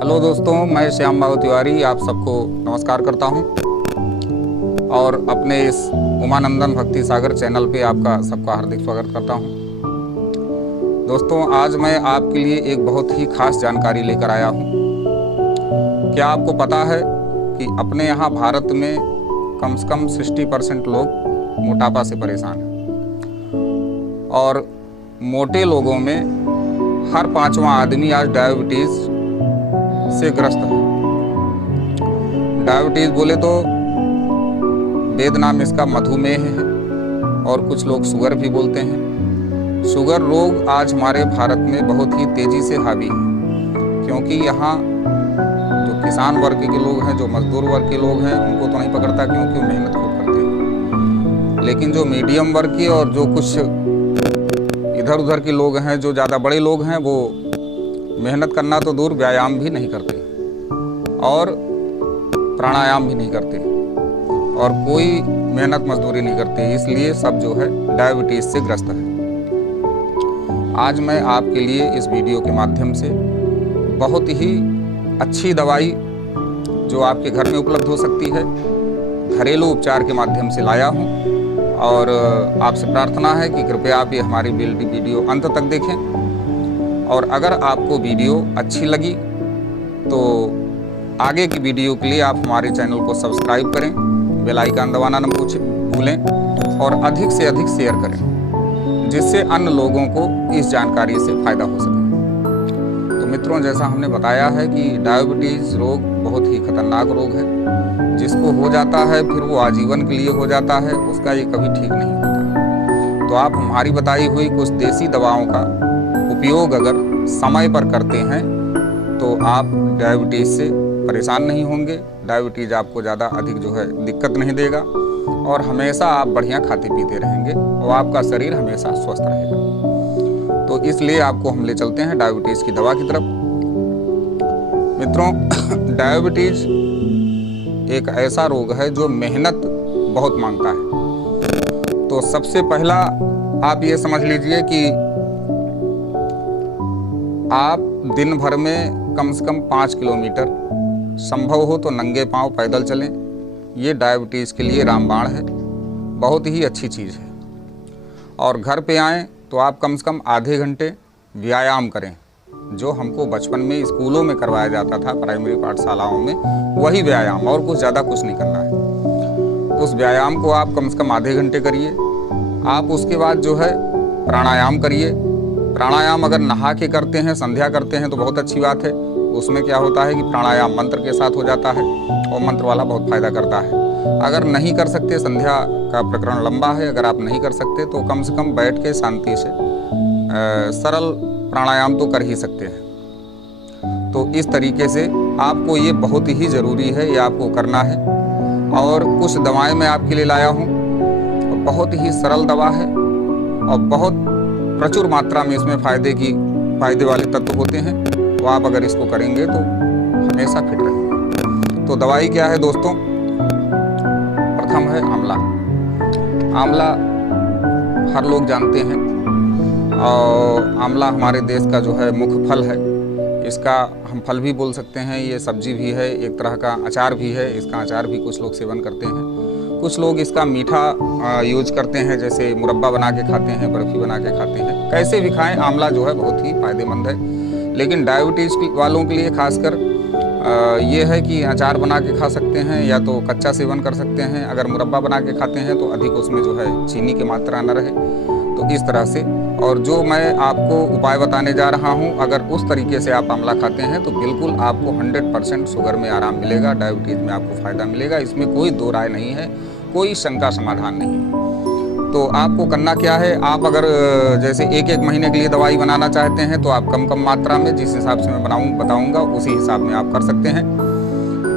Hello दोस्तों, मैं श्याम बाबू तिवारी आप सबको नमस्कार करता हूं और अपने इस उमानंदन भक्ति सागर चैनल पे आपका सबका हार्दिक स्वागत करता हूं। दोस्तों, आज मैं आपके लिए एक बहुत ही खास जानकारी लेकर आया हूं। क्या आपको पता है कि अपने यहाँ भारत में कम से कम 60% लोग मोटापा से परेशान हैं और मोटे लोगों में हर 5वां आदमी आज डायबिटीज़ से ग्रस्त है। डायबिटीज बोले तो वेद नाम इसका मधुमेह है और कुछ लोग शुगर भी बोलते हैं। शुगर रोग आज हमारे भारत में बहुत ही तेजी से हावी है, क्योंकि यहाँ जो किसान वर्ग के लोग हैं, जो मजदूर वर्ग के लोग हैं, उनको तो नहीं पकड़ता क्योंकि वो मेहनत खूब करते हैं। लेकिन जो मीडियम वर्ग के और जो कुछ इधर उधर के लोग हैं, जो ज़्यादा बड़े लोग हैं, वो मेहनत करना तो दूर, व्यायाम भी नहीं करते और प्राणायाम भी नहीं करते और कोई मेहनत मजदूरी नहीं करते, इसलिए सब जो है डायबिटीज़ से ग्रस्त है। आज मैं आपके लिए इस वीडियो के माध्यम से बहुत ही अच्छी दवाई जो आपके घर में उपलब्ध हो सकती है, घरेलू उपचार के माध्यम से लाया हूँ और आपसे प्रार्थना है कि कृपया आप ये हमारी वीडियो अंत तक देखें। और अगर आपको वीडियो अच्छी लगी तो आगे की वीडियो के लिए आप हमारे चैनल को सब्सक्राइब करें, बेल आइकन दबाना न भूलें और अधिक से अधिक शेयर करें, जिससे अन्य लोगों को इस जानकारी से फ़ायदा हो सके। तो मित्रों, जैसा हमने बताया है कि डायबिटीज़ रोग बहुत ही खतरनाक रोग है। जिसको हो जाता है फिर वो आजीवन के लिए हो जाता है, उसका ये कभी ठीक नहीं होता। तो आप हमारी बताई हुई कुछ देसी दवाओं का उपयोग अगर समय पर करते हैं तो आप डायबिटीज़ से परेशान नहीं होंगे। डायबिटीज़ आपको ज़्यादा अधिक जो है दिक्कत नहीं देगा और हमेशा आप बढ़िया खाते पीते रहेंगे और आपका शरीर हमेशा स्वस्थ रहेगा। तो इसलिए आपको हम ले चलते हैं डायबिटीज़ की दवा की तरफ। मित्रों, डायबिटीज़ एक ऐसा रोग है जो मेहनत बहुत मांगता है। तो सबसे पहला आप ये समझ लीजिए कि आप दिन भर में कम से कम 5 किलोमीटर, संभव हो तो नंगे पांव पैदल चलें। ये डायबिटीज़ के लिए रामबाण है, बहुत ही अच्छी चीज़ है। और घर पे आएँ तो आप कम से कम आधे घंटे व्यायाम करें, जो हमको बचपन में स्कूलों में करवाया जाता था, प्राइमरी पाठशालाओं में, वही व्यायाम, और कुछ ज़्यादा कुछ नहीं करना है। उस व्यायाम को आप कम से कम आधे घंटे करिए। आप उसके बाद जो है प्राणायाम करिए। प्राणायाम अगर नहा के करते हैं, संध्या करते हैं तो बहुत अच्छी बात है। उसमें क्या होता है कि प्राणायाम मंत्र के साथ हो जाता है और मंत्र वाला बहुत फ़ायदा करता है। अगर नहीं कर सकते, संध्या का प्रकरण लंबा है, अगर आप नहीं कर सकते तो कम से कम बैठ के शांति से सरल प्राणायाम तो कर ही सकते हैं। तो इस तरीके से आपको ये बहुत ही ज़रूरी है, ये आपको करना है। और कुछ दवाएँ मैं आपके लिए लाया हूँ, बहुत ही सरल दवा है और बहुत प्रचुर मात्रा में इसमें फ़ायदे वाले तत्व होते हैं। तो आप अगर इसको करेंगे तो हमेशा फिट रहेंगे। तो दवाई क्या है दोस्तों? प्रथम है आंवला। आंवला हर लोग जानते हैं और आंवला हमारे देश का जो है मुख्य फल है। इसका हम फल भी बोल सकते हैं, ये सब्जी भी है, एक तरह का अचार भी है। इसका अचार भी कुछ लोग सेवन करते हैं। कुछ लोग इसका मीठा यूज करते हैं, जैसे मुरब्बा बना के खाते हैं, बर्फ़ी बना के खाते हैं। कैसे भी खाएं, आंवला जो है बहुत ही फ़ायदेमंद है। लेकिन डायबिटीज़ वालों के लिए खासकर ये है कि अचार बना के खा सकते हैं या तो कच्चा सेवन कर सकते हैं। अगर मुरब्बा बना के खाते हैं तो अधिक उसमें जो है चीनी की मात्रा न रहे। तो इस तरह से, और जो मैं आपको उपाय बताने जा रहा हूँ, अगर उस तरीके से आप आंवला खाते हैं तो बिल्कुल आपको 100% शुगर में आराम मिलेगा, डायबिटीज़ में आपको फ़ायदा मिलेगा। इसमें कोई दो राय नहीं है, कोई शंका समाधान नहीं है। तो आपको करना क्या है, आप अगर जैसे एक महीने के लिए दवाई बनाना चाहते हैं तो आप कम मात्रा में, जिस हिसाब से मैं बताऊंगा उसी हिसाब में आप कर सकते हैं।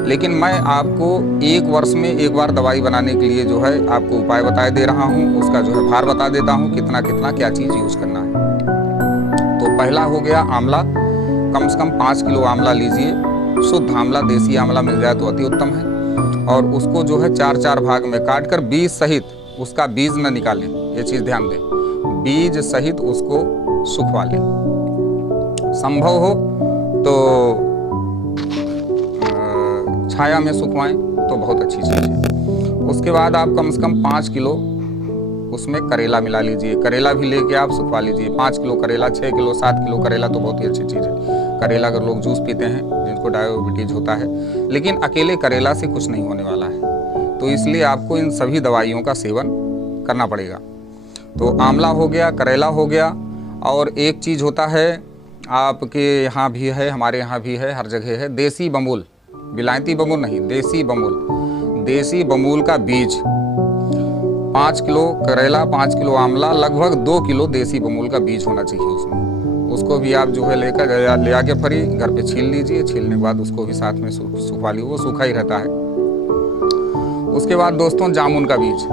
लेकिन मैं आपको 1 वर्ष में एक बार दवाई बनाने के लिए जो है आपको उपाय बताए दे रहा हूँ। उसका जो है भार बता देता हूँ, कितना क्या चीज़ यूज़ करना है। तो पहला हो गया आंवला। कम से कम 5 किलो आंवला लीजिए। शुद्ध आंवला, देसी आंवला मिल जाए तो अति उत्तम है। और उसको जो है 4 भाग में काट कर बीज सहित, उसका बीज न निकालें, ये चीज़ ध्यान दें। बीज सहित उसको सुखवा लें। संभव हो तो छाया में सुखवाएं तो बहुत अच्छी चीज़ है। उसके बाद आप कम से कम 5 किलो उसमें करेला मिला लीजिए। करेला भी लेके आप सुखवा लीजिए। 5 किलो करेला, 6 किलो, 7 किलो करेला तो बहुत ही अच्छी चीज़ है। करेला अगर लोग जूस पीते हैं जिनको डायबिटीज होता है, लेकिन अकेले करेला से कुछ नहीं होने वाला है, तो इसलिए आपको इन सभी दवाइयों का सेवन करना पड़ेगा। तो आंवला हो गया, करेला हो गया, और एक चीज़ होता है आपके यहाँ भी है, हमारे यहाँ भी है, हर जगह है, देसी बमूल। विलायती बमूल नहीं, देसी बमूल। देसी बमूल का बीज 5 किलो करेला, 5 किलो आंवला, लगभग 2 किलो देसी बमूल का बीज होना चाहिए उसमें। उसको भी आप जो है लेकर ले आके फरी घर पे छील लीजिए। छीलने के बाद उसको भी साथ में सुखवा लीजिए, वो सूखा ही रहता है। उसके बाद दोस्तों जामुन का बीज,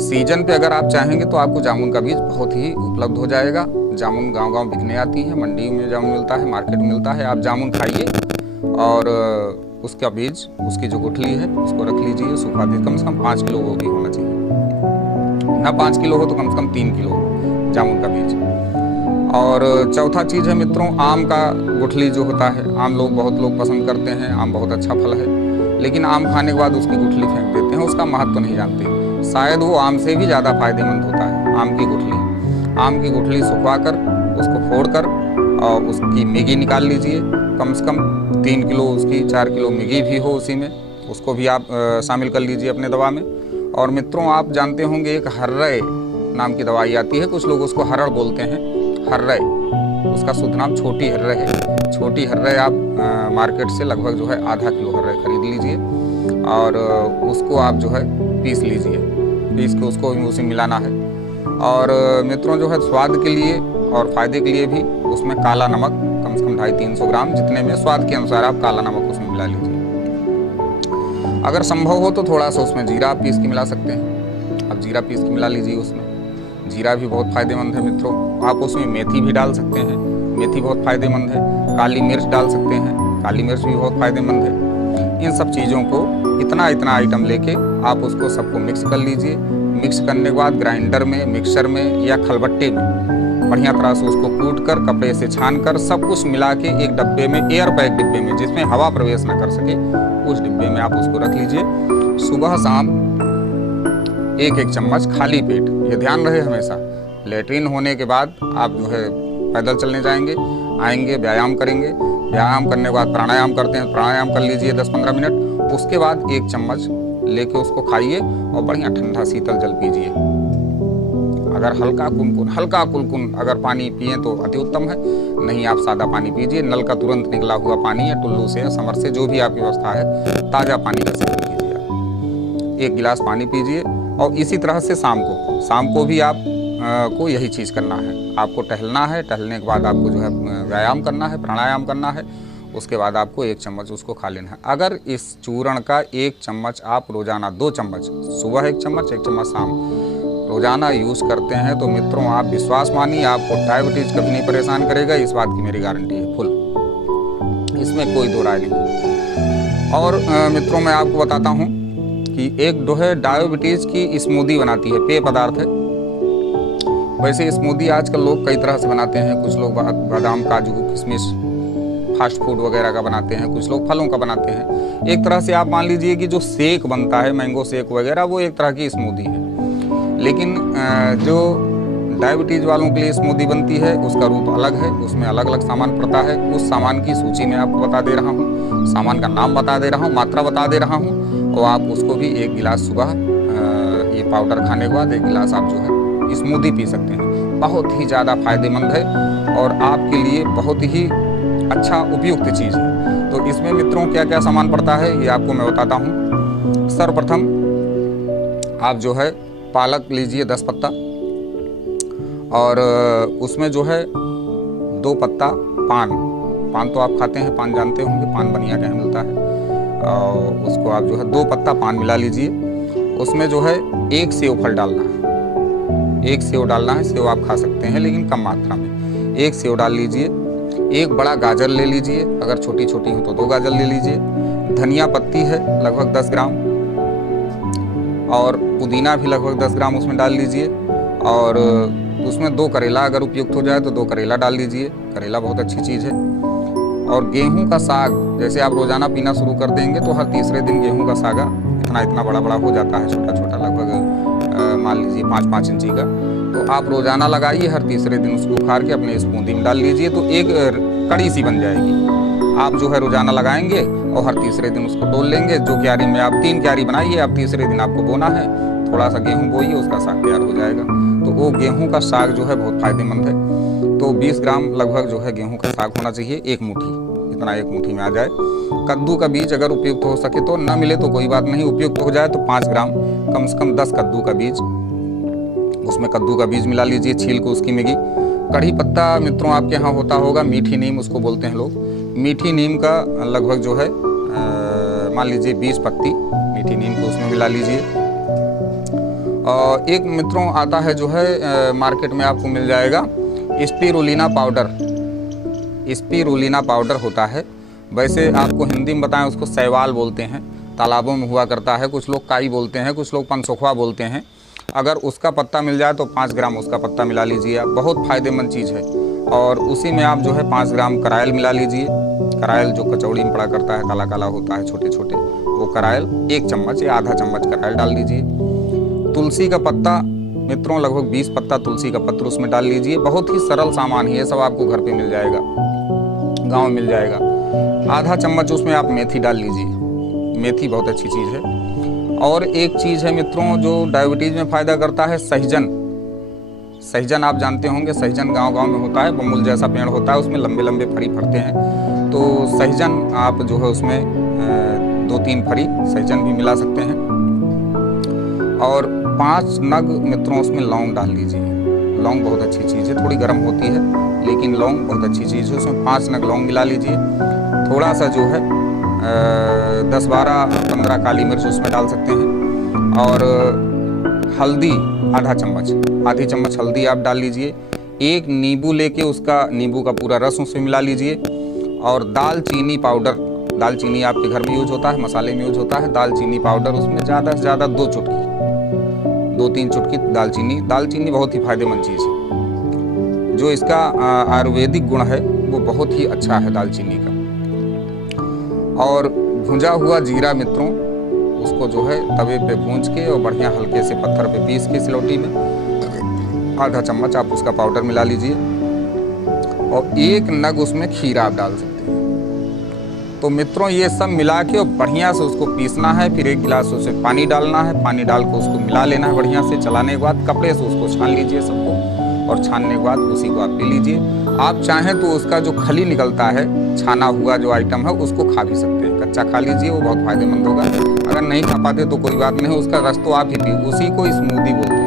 सीजन पे अगर आप चाहेंगे तो आपको जामुन का बीज बहुत ही उपलब्ध हो जाएगा। जामुन गांव-गांव बिकने आती है, मंडी में जामुन मिलता है, मार्केट में मिलता है। आप जामुन खाइए और उसका बीज, उसकी जो गुठली है उसको रख लीजिए, सुखा दीजिए। कम से कम 5 किलो वो भी होना चाहिए, ना 5 किलो हो तो कम से कम 3 किलो जामुन का बीज। और चौथा चीज़ है मित्रों, आम का गुठली जो होता है। आम लोग, बहुत लोग पसंद करते हैं, आम बहुत अच्छा फल है, लेकिन आम खाने के बाद उसकी गुठली फेंक देते हैं, उसका महत्व तो नहीं जानते। शायद वो आम से भी ज़्यादा फायदेमंद होता है आम की गुठली। आम की गुठली सुखवा कर, उसको फोड़ कर और उसकी मिगी निकाल लीजिए। कम से कम 3 किलो उसकी, 4 किलो मिगी भी हो उसी में, उसको भी आप शामिल कर लीजिए अपने दवा में। और मित्रों आप जानते होंगे एक हर्रै नाम की दवाई आती है, कुछ लोग उसको हरड़ बोलते हैं, हर्रै, उसका शुद्ध नाम छोटी हर्रै है। छोटी हर्रै आप मार्केट से लगभग जो है आधा किलो हर्रै खरीद लीजिए और उसको आप जो है पीस लीजिए। पीस के उसको उसी मिलाना है। और मित्रों जो है स्वाद के लिए और फायदे के लिए भी उसमें काला नमक कम से कम 250-300 ग्राम, जितने में स्वाद के अनुसार आप काला नमक उसमें मिला लीजिए। अगर संभव हो तो थोड़ा सा उसमें जीरा आप पीस के मिला सकते हैं। आप जीरा पीस के मिला लीजिए उसमें। जीरा भी बहुत फायदेमंद है मित्रों। आप उसमें मेथी भी डाल सकते हैं, मेथी बहुत फायदेमंद है। काली मिर्च डाल सकते हैं, काली मिर्च भी बहुत फायदेमंद है। इन सब चीज़ों को इतना आइटम लेके आप उसको सबको मिक्स कर लीजिए। मिक्स करने के बाद ग्राइंडर में, मिक्सर में या खलबट्टे में बढ़िया तरह से उसको कूट कर, कपड़े से छान कर, सब कुछ मिला के एक डब्बे में, एयर पैक डिब्बे में, जिसमें हवा प्रवेश न कर सके, उस डिब्बे में आप उसको रख लीजिए। सुबह शाम 1-1 चम्मच खाली पेट, ये ध्यान रहे हमेशा। लेटरिन होने के बाद आप जो है पैदल चलने जाएंगे, आएंगे, व्यायाम करेंगे। व्यायाम करने के बाद प्राणायाम करते हैं, प्राणायाम कर लीजिए 10-15 मिनट। उसके बाद 1 चम्मच लेके उसको खाइए और बढ़िया ठंडा शीतल जल पीजिए। अगर हल्का कुनकुन अगर पानी पिए तो अति उत्तम है, नहीं आप सादा पानी पीजिए। नल का तुरंत निकला हुआ पानी या टुल्लू से या समर से, जो भी आपकी व्यवस्था है, ताज़ा पानी का सेवन कीजिए। आप 1 गिलास पानी पीजिए। और इसी तरह से शाम को भी आप को यही चीज़ करना है। आपको टहलना है, टहलने के बाद आपको जो है व्यायाम करना है, प्राणायाम करना है। उसके बाद आपको 1 चम्मच उसको खा लेना है। अगर इस चूर्ण का 1 चम्मच आप रोज़ाना, 2 चम्मच सुबह, 1 चम्मच 1 चम्मच शाम, रोज़ाना यूज़ करते हैं तो मित्रों आप विश्वास मानिए, आपको डायबिटीज़ कभी नहीं परेशान करेगा। इस बात की मेरी गारंटी है फुल, इसमें कोई दो राय नहीं। और मित्रों मैं आपको बताता हूँ कि एक जो है डायबिटीज़ की स्मूदी बनाती है, पेय पदार्थ है। वैसे स्मूदी आजकल लोग कई तरह से बनाते हैं। कुछ लोग बादाम, काजू, किशमिश, फास्ट फूड वगैरह का बनाते हैं, कुछ लोग फलों का बनाते हैं। एक तरह से आप मान लीजिए कि जो शेक बनता है, मैंगो शेक वगैरह, वो एक तरह की स्मूदी है। लेकिन जो डायबिटीज़ वालों के लिए स्मूदी बनती है उसका रूप अलग है, उसमें अलग अलग सामान पड़ता है। उस सामान की सूची मैं आपको बता दे रहा हूँ, सामान का नाम बता दे रहा हूँ, मात्रा बता दे रहा हूँ। और आप उसको भी 1 गिलास सुबह ये पाउडर खाने के बाद 1 गिलास आप जो है स्मूदी पी सकते हैं। बहुत ही ज़्यादा फायदेमंद है और आपके लिए बहुत ही अच्छा उपयुक्त चीज़ है। तो इसमें मित्रों क्या क्या सामान पड़ता है ये आपको मैं बताता हूँ। सर्वप्रथम आप जो है पालक लीजिए 10 पत्ता, और उसमें जो है 2 पत्ता पान तो आप खाते हैं, पान जानते होंगे, पान बनिया कहीं मिलता है। और उसको आप जो है 2 पत्ता पान मिला लीजिए। उसमें जो है 1 सेव फल डालना है, 1 सेव डालना है। सेव आप खा सकते हैं लेकिन कम मात्रा में। 1 सेव डाल लीजिए। 1 बड़ा गाजर ले लीजिए, अगर छोटी छोटी हो तो 2 गाजर ले लीजिए। धनिया पत्ती है लगभग 10 ग्राम, और पुदीना भी लगभग 10 ग्राम उसमें डाल लीजिए। और उसमें 2 करेला अगर उपयुक्त हो जाए तो 2 करेला डाल लीजिए, करेला बहुत अच्छी चीज़ है। और गेहूं का साग जैसे आप रोज़ाना पीना शुरू कर देंगे तो हर तीसरे दिन गेहूं का सागा इतना बड़ा बड़ा हो जाता है, छोटा छोटा, लगभग मान लीजिए 5-5 इंची का। तो आप रोज़ाना लगाइए, हर तीसरे दिन उसको उखाड़ के अपने स्मूदी में डाल लीजिए, तो एक कड़ी सी बन जाएगी। आप जो है रोज़ाना लगाएंगे और हर तीसरे दिन उसको डोल लेंगे। जो क्यारी में आप 3 क्यारी बनाइए, आप तीसरे दिन आपको बोना है, थोड़ा सा गेहूं बोइए, उसका साग तैयार हो जाएगा। तो वो गेहूं का साग जो है बहुत फ़ायदेमंद है। तो 20 ग्राम लगभग जो है गेहूं का साग होना चाहिए, 1 मुट्ठी, इतना 1 मुट्ठी में आ जाए। कद्दू का बीज अगर उपयुक्त हो सके तो, ना मिले तो कोई बात नहीं, उपयुक्त हो जाए तो 5 ग्राम, कम से कम 10 कद्दू का बीज, उसमें कद्दू का बीज मिला लीजिए, छील को उसकी मिगी। कढ़ी पत्ता मित्रों आपके यहाँ होता होगा, मीठी नीम उसको बोलते हैं लोग। मीठी नीम का लगभग जो है मान लीजिए 20 पत्ती मीठी नीम को उसमें मिला लीजिए। और एक मित्रों आता है जो है मार्केट में आपको मिल जाएगा स्पिरुलिना पाउडर। स्पिरुलिना पाउडर होता है, वैसे आपको हिंदी में बताएं उसको शैवाल बोलते हैं, तालाबों में हुआ करता है। कुछ लोग काई बोलते हैं, कुछ लोग पनसोखवा बोलते हैं। अगर उसका पत्ता मिल जाए तो 5 ग्राम उसका पत्ता मिला लीजिए आप, बहुत फ़ायदेमंद चीज़ है। और उसी में आप जो है 5 ग्राम करायल मिला लीजिए। करायल जो कचौड़ी में पड़ा करता है, काला काला होता है, छोटे छोटे, वो करायल 1 चम्मच या आधा चम्मच करायल डाल लीजिए। तुलसी का पत्ता मित्रों लगभग 20 पत्ता तुलसी का पत्र उसमें डाल लीजिए। बहुत ही सरल सामान है, ये सब आपको घर पे मिल जाएगा, गांव में मिल जाएगा। आधा चम्मच उसमें आप मेथी डाल लीजिए, मेथी बहुत अच्छी चीज़ है। और एक चीज़ है मित्रों जो डायबिटीज़ में फ़ायदा करता है, सहजन। सहजन आप जानते होंगे, सहजन गांव-गांव में होता है, बमुल जैसा पेड़ होता है, उसमें लंबे लंबे फरी फरते हैं। तो सहजन आप जो है उसमें 2-3 फरी सहजन भी मिला सकते हैं। और 5 नग मित्रों उसमें लौंग डाल लीजिए। लौंग बहुत अच्छी चीज़ है, थोड़ी गर्म होती है लेकिन लौंग बहुत अच्छी चीज़ है। उसमें 5 नग लौंग मिला लीजिए। थोड़ा सा जो है 10-12-15 काली मिर्च उसमें डाल सकते हैं। और हल्दी आधा चम्मच, आधी चम्मच हल्दी आप डाल लीजिए। 1 नींबू लेके उसका नींबू का पूरा रस उसमें मिला लीजिए। और दालचीनी पाउडर, दालचीनी आपके घर में यूज होता है, मसाले में यूज होता है। दालचीनी पाउडर उसमें ज़्यादा से ज़्यादा 2 चुटकी, 2-3 चुटकी दालचीनी। दालचीनी बहुत ही फायदेमंद चीज़ है, जो इसका आयुर्वेदिक गुण है वो बहुत ही अच्छा है दालचीनी का। और भुंजा हुआ जीरा मित्रों, उसको जो है तवे पे भूंज के और बढ़िया हल्के से पत्थर पे पीस के सिलौटी में आधा चम्मच आप उसका पाउडर मिला लीजिए। और 1 नग उसमें खीरा आप डाल सकते हैं। तो मित्रों ये सब मिला के और बढ़िया से उसको पीसना है। फिर 1 गिलास उसमें पानी डालना है, पानी डाल के उसको मिला लेना है बढ़िया से। चलाने के बाद कपड़े से उसको छान लीजिए सबको, और छानने के बाद उसी को आप पी लीजिए। आप चाहें तो उसका जो खली निकलता है, छाना हुआ जो आइटम है, उसको खा भी सकते हैं, कच्चा खा लीजिए, वो बहुत फायदेमंद होगा। अगर नहीं खा पाते तो कोई बात नहीं, उसका रस तो आप ही पी, उसी को स्मूदी बोलते हैं।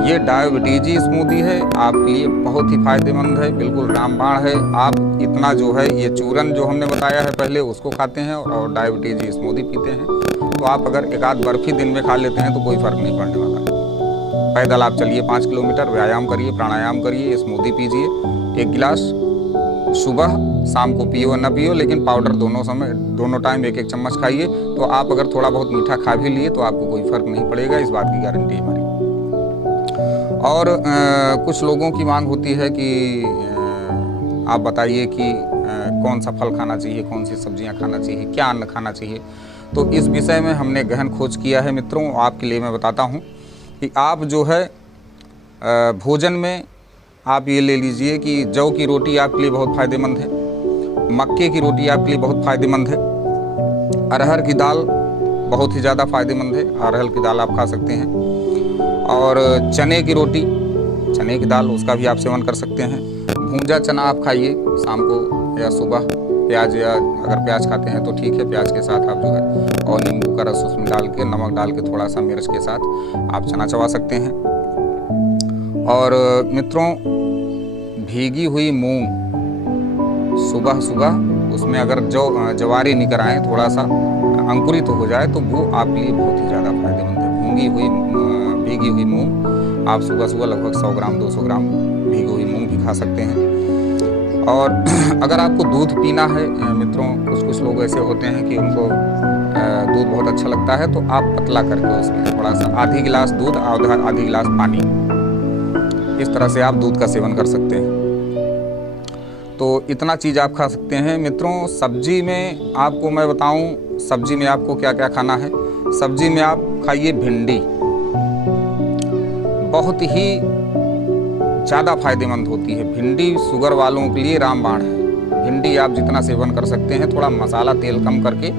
ये डायबिटीज स्मूदी है, आपके लिए बहुत ही फायदेमंद है, बिल्कुल रामबाण है। आप इतना जो है ये चूरन जो हमने बताया है पहले, उसको खाते हैं और डायबिटीज स्मूदी पीते हैं, तो आप अगर 1 आध बर्फी दिन में खा लेते हैं तो कोई फर्क नहीं पड़ने वाला है। पैदल आप चलिए 5 किलोमीटर, व्यायाम करिए, प्राणायाम करिए, स्मूदी पीजिए। 1 गिलास सुबह, शाम को पियो न पियो, लेकिन पाउडर दोनों टाइम 1-1 चम्मच खाइए। तो आप अगर थोड़ा बहुत मीठा खा भी लिए तो आपको कोई फर्क नहीं पड़ेगा, इस बात की गारंटी है हमारी। और कुछ लोगों की मांग होती है कि आप बताइए कि कौन सा फल खाना चाहिए, कौन सी सब्जियां खाना चाहिए, क्या अन्न खाना चाहिए। तो इस विषय में हमने गहन खोज किया है मित्रों। आपके लिए मैं बताता हूँ कि आप जो है भोजन में आप ये ले लीजिए कि जौ की रोटी आपके लिए बहुत फ़ायदेमंद है, मक्के की रोटी आपके लिए बहुत फ़ायदेमंद है, अरहर की दाल बहुत ही ज़्यादा फ़ायदेमंद है, अरहर की दाल आप खा सकते हैं। और चने की रोटी, चने की दाल, उसका भी आप सेवन कर सकते हैं। भूंजा चना आप खाइए शाम को या सुबह, प्याज, या अगर प्याज खाते हैं तो ठीक है, प्याज के साथ आप जो है और नींबू का रस उसमें डाल के, नमक डाल के, थोड़ा सा मिर्च के साथ आप चना चबा सकते हैं। और मित्रों भीगी हुई मूंग सुबह सुबह उसमें अगर जवारी निकल आए, थोड़ा सा अंकुरित हो जाए, तो वो आपके लिए बहुत ही ज़्यादा फायदेमंद है। भीगी हुई मूंग आप सुबह सुबह लगभग 100 ग्राम 200 ग्राम भीगी हुई मूंग भी खा सकते हैं। और अगर आपको दूध पीना है मित्रों, कुछ लोग ऐसे होते हैं कि उनको दूध बहुत अच्छा लगता है, तो आप पतला करके उसमें थोड़ा सा आधी गिलास दूध, आधी गिलास पानी, इस तरह से आप दूध का सेवन कर सकते हैं। तो इतना चीज़ आप खा सकते हैं। मित्रों, सब्जी में आपको मैं बताऊं, सब्जी में आपको क्या क्या खाना है। सब्जी में आप खाइए भिंडी, बहुत ही ज़्यादा फायदेमंद होती है भिंडी। शुगर वालों के लिए रामबाण है। भिंडी आप जितना सेवन कर सकते हैं, थोड़ा मसाला तेल कम करके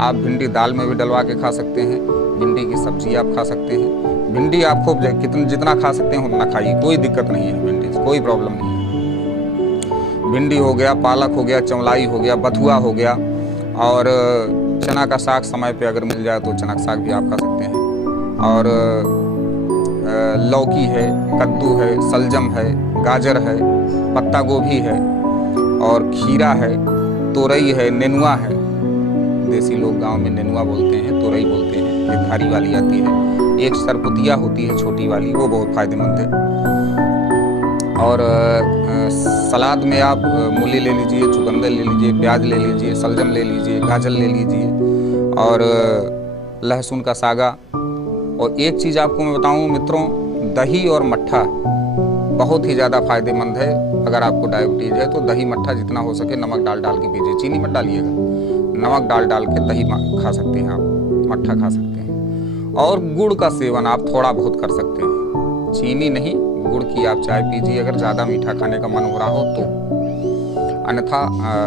आप भिंडी दाल में भी डलवा के खा सकते हैं। भिंडी की सब्जी आप खा सकते हैं। भिंडी आप खूब जितना खा सकते हैं उतना खाइए, कोई दिक्कत नहीं है, भिंडी से कोई प्रॉब्लम नहीं है। भिंडी हो गया, पालक हो गया, चौलाई हो गया, बथुआ हो गया, और चना का साग समय पे अगर मिल जाए तो चना का साग भी आप खा सकते हैं। और लौकी है, कद्दू है, सलजम है, गाजर है, पत्ता गोभी है, और खीरा है, तोरई है, नेनुआ है। देसी लोग गांव में नेनुआ बोलते हैं, तोरई बोलते हैं। ये धारी वाली आती है। एक सरपुतिया होती है छोटी वाली, वो बहुत फायदेमंद है। और सलाद में आप मूली ले लीजिए, चुकंदर ले लीजिए, प्याज ले लीजिए, सलजम ले लीजिए, गाजर ले लीजिए, और लहसुन का सागा। और एक चीज़ आपको मैं बताऊं मित्रों, दही और मट्ठा बहुत ही ज़्यादा फायदेमंद है। अगर आपको डायबिटीज़ है तो दही मट्ठा जितना हो सके नमक डाल के पीजिए। चीनी मत डालिएगा, नमक डाल के दही खा सकते हैं आप, मट्ठा खा सकते हैं। और गुड़ का सेवन आप थोड़ा बहुत कर सकते हैं, चीनी नहीं, गुड़ की आप चाय पीजिए अगर ज़्यादा मीठा खाने का मन हो रहा हो तो, अन्यथा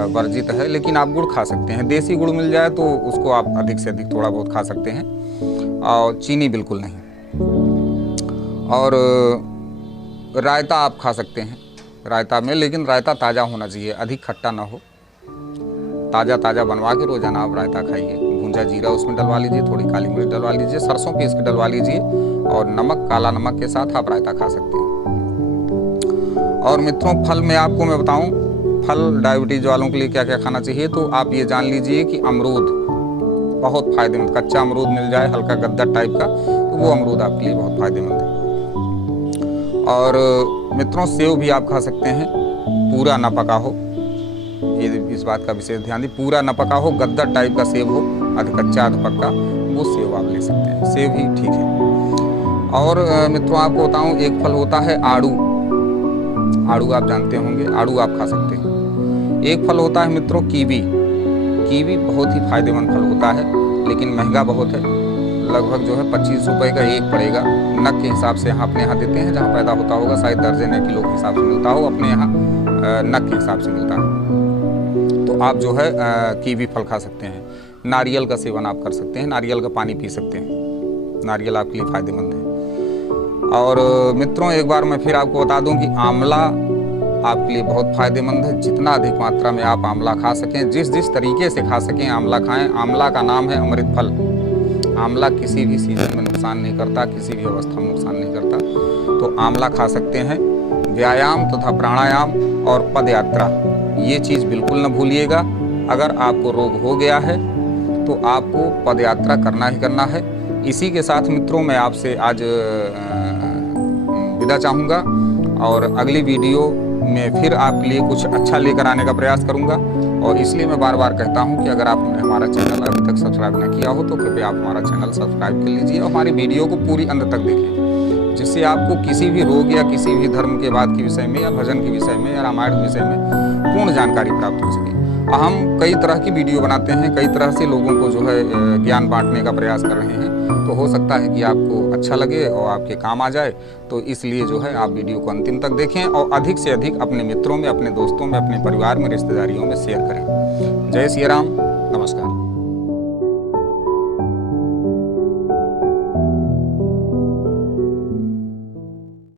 वर्जित है। लेकिन आप गुड़ खा सकते हैं, देसी गुड़ मिल जाए तो उसको आप अधिक से अधिक थोड़ा बहुत खा सकते हैं, और चीनी बिल्कुल नहीं। और रायता आप खा सकते हैं, रायता में, लेकिन रायता ताज़ा होना चाहिए, अधिक खट्टा ना हो। ताज़ा बनवा के रोजाना आप रायता खाइए। भुंजा जीरा उसमें डलवा लीजिए, थोड़ी काली मिर्च डलवा लीजिए, सरसों पीस के डलवा लीजिए, और नमक, काला नमक के साथ आप रायता खा सकते हैं। और मित्रों, फल में आपको मैं बताऊं, फल डायबिटीज वालों के लिए क्या क्या खाना चाहिए, तो आप ये जान लीजिए कि अमरूद बहुत फायदेमंद। कच्चा अमरूद मिल जाए, हल्का गद्दा टाइप का, तो वो अमरूद आपके लिए बहुत फायदेमंद है। और मित्रों, सेव भी आप खा सकते हैं, पूरा ना पका हो, ये इस बात का विशेष ध्यान दी, पूरा न पका हो, गद्दा टाइप का सेब हो, अध कच्चा अध पक्का, वो सेब आप ले सकते हैं, सेब ही ठीक है। और मित्रों आपको बताऊं, एक फल होता है आड़ू, आड़ू आप जानते होंगे, आड़ू आप खा सकते हैं। एक फल होता है मित्रों कीवी, कीवी बहुत ही फायदेमंद फल होता है, लेकिन महंगा बहुत है। लगभग जो है 25 रुपये का एक पड़ेगा। नग के हिसाब से यहाँ अपने यहाँ देते हैं, जहाँ पैदा होता होगा शायद दर्जन या किलो के हिसाब से मिलता हो, अपने यहाँ नग के हिसाब से मिलता है। तो आप जो है कीवी फल खा सकते हैं। नारियल का सेवन आप कर सकते हैं, नारियल का पानी पी सकते हैं, नारियल आपके लिए फायदेमंद है। और मित्रों, एक बार मैं फिर आपको बता दूं कि आंवला आपके लिए बहुत फायदेमंद है। जितना अधिक मात्रा में आप आंवला खा सकें, जिस तरीके से खा सकें आंवला खाएं। आंवला का नाम है अमृत फल। आंवला किसी भी सीजन में नुकसान नहीं करता, किसी भी अवस्था में नुकसान नहीं करता, तो आंवला खा सकते हैं। व्यायाम तथा प्राणायाम और पद यात्रा, ये चीज़ बिल्कुल न भूलिएगा। अगर आपको रोग हो गया है तो आपको पद यात्रा करना ही करना है। इसी के साथ मित्रों, मैं आपसे आज विदा चाहूँगा, और अगली वीडियो में फिर आपके लिए कुछ अच्छा लेकर आने का प्रयास करूँगा। और इसलिए मैं बार बार कहता हूँ कि अगर आपने हमारा चैनल अभी तक सब्सक्राइब न किया हो तो कृपया आप हमारा चैनल सब्सक्राइब कर लीजिए, और हमारी वीडियो को पूरी अंत तक देखें, जिससे आपको किसी भी रोग या किसी भी धर्म के बात के विषय में, या भजन के विषय में, या रामायण के विषय में पूर्ण जानकारी प्राप्त हो सके। हम कई तरह की वीडियो बनाते हैं, कई तरह से लोगों को जो है ज्ञान बांटने का प्रयास कर रहे हैं, तो हो सकता है कि आपको अच्छा लगे और आपके काम आ जाए। तो इसलिए जो है आप वीडियो को अंतिम तक देखें, और अधिक से अधिक अपने मित्रों में, अपने दोस्तों में, अपने परिवार में, रिश्तेदारियों में शेयर करें। जय श्री राम, नमस्कार।